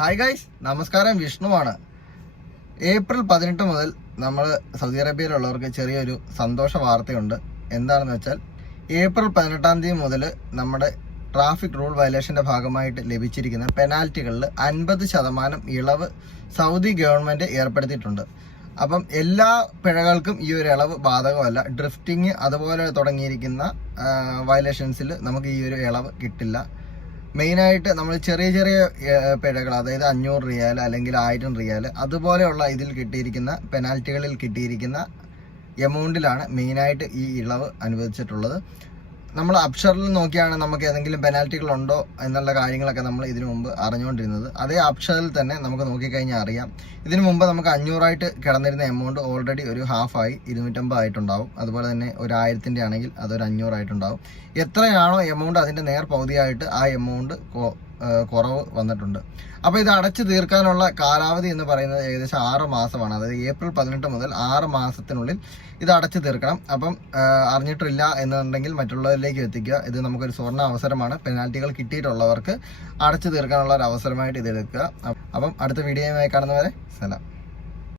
Hi guys, നമസ്കാരം. വിഷ്ണുവാണ്. April 18 മുതൽ നമ്മൾ സൗദി അറേബ്യയിലുള്ളവർക്ക് ചെറിയൊരു സന്തോഷ വാർത്തയുണ്ട്. എന്താണെന്ന് വെച്ചാൽ ഏപ്രിൽ 18 തീയതി മുതൽ നമ്മുടെ ട്രാഫിക് റൂൾ വയലേഷന്റെ ഭാഗമായിട്ട് ലഭിച്ചിരിക്കുന്ന പെനാൽറ്റികളിൽ 50% ഇളവ് സൗദി ഗവൺമെന്റ് ഏർപ്പെടുത്തിയിട്ടുണ്ട്. അപ്പം എല്ലാ പിഴകൾക്കും ഈ ഒരു ഇളവ് ബാധകമല്ല. ഡ്രിഫ്റ്റിംഗ് അതുപോലെ തുടങ്ങിയിരിക്കുന്ന വയലേഷൻസിൽ നമുക്ക് ഈ ഒരു ഇളവ് കിട്ടില്ല. മെയിനായിട്ട് നമ്മൾ ചെറിയ ചെറിയ പിഴകൾ, അതായത് 500 റിയാൽ അല്ലെങ്കിൽ 1000 റിയാൽ അതുപോലെയുള്ള ഇതിൽ കിട്ടിയിരിക്കുന്ന പെനാൽറ്റികളിൽ കിട്ടിയിരിക്കുന്ന എമൗണ്ടിലാണ് മെയിനായിട്ട് ഈ ഇളവ് അനുവദിച്ചിട്ടുള്ളത്. നമ്മൾ അപ്ഷറിൽ നോക്കിയാണ് നമുക്ക് ഏതെങ്കിലും പെനാൽറ്റികൾ ഉണ്ടോ എന്നുള്ള കാര്യങ്ങളൊക്കെ നമ്മൾ ഇതിനു മുമ്പ് അറിഞ്ഞുകൊണ്ടിരുന്നത്. അതേ അപ്ഷറിൽ തന്നെ നമുക്ക് നോക്കിക്കഴിഞ്ഞാൽ അറിയാം. ഇതിനു മുമ്പ് നമുക്ക് 500 കിടന്നിരുന്ന എമൗണ്ട് ഓൾറെഡി ഒരു ഹാഫായി 250 ആയിട്ടുണ്ടാവും. അതുപോലെ തന്നെ ഒരു 1000 ആണെങ്കിൽ അതൊരു 500 ആയിട്ടുണ്ടാവും. എത്രയാണോ എമൗണ്ട് അതിൻ്റെ നേർ പകുതിയായിട്ട് ആ എമൗണ്ട് കുറവ് വന്നിട്ടുണ്ട്. അപ്പോൾ ഇത് അടച്ചു തീർക്കാനുള്ള കാലാവധി എന്ന് പറയുന്നത് ഏകദേശം 6 മാസമാണ്. അതായത് ഏപ്രിൽ 18 മുതൽ 6 മാസത്തിനുള്ളിൽ ഇത് അടച്ചു തീർക്കണം. അപ്പം അറിഞ്ഞിട്ടില്ല എന്നുണ്ടെങ്കിൽ മറ്റുള്ളവരിലേക്ക് എത്തിക്കുക. ഇത് നമുക്കൊരു സുവർണ്ണ അവസരമാണ്. പെനാൽറ്റികൾ കിട്ടിയിട്ടുള്ളവർക്ക് അടച്ചു തീർക്കാനുള്ള ഒരു അവസരമായിട്ട് ഇത് എടുക്കുക. അപ്പം അടുത്ത വീഡിയോയുമായി കാണുന്നവരെ സലാം.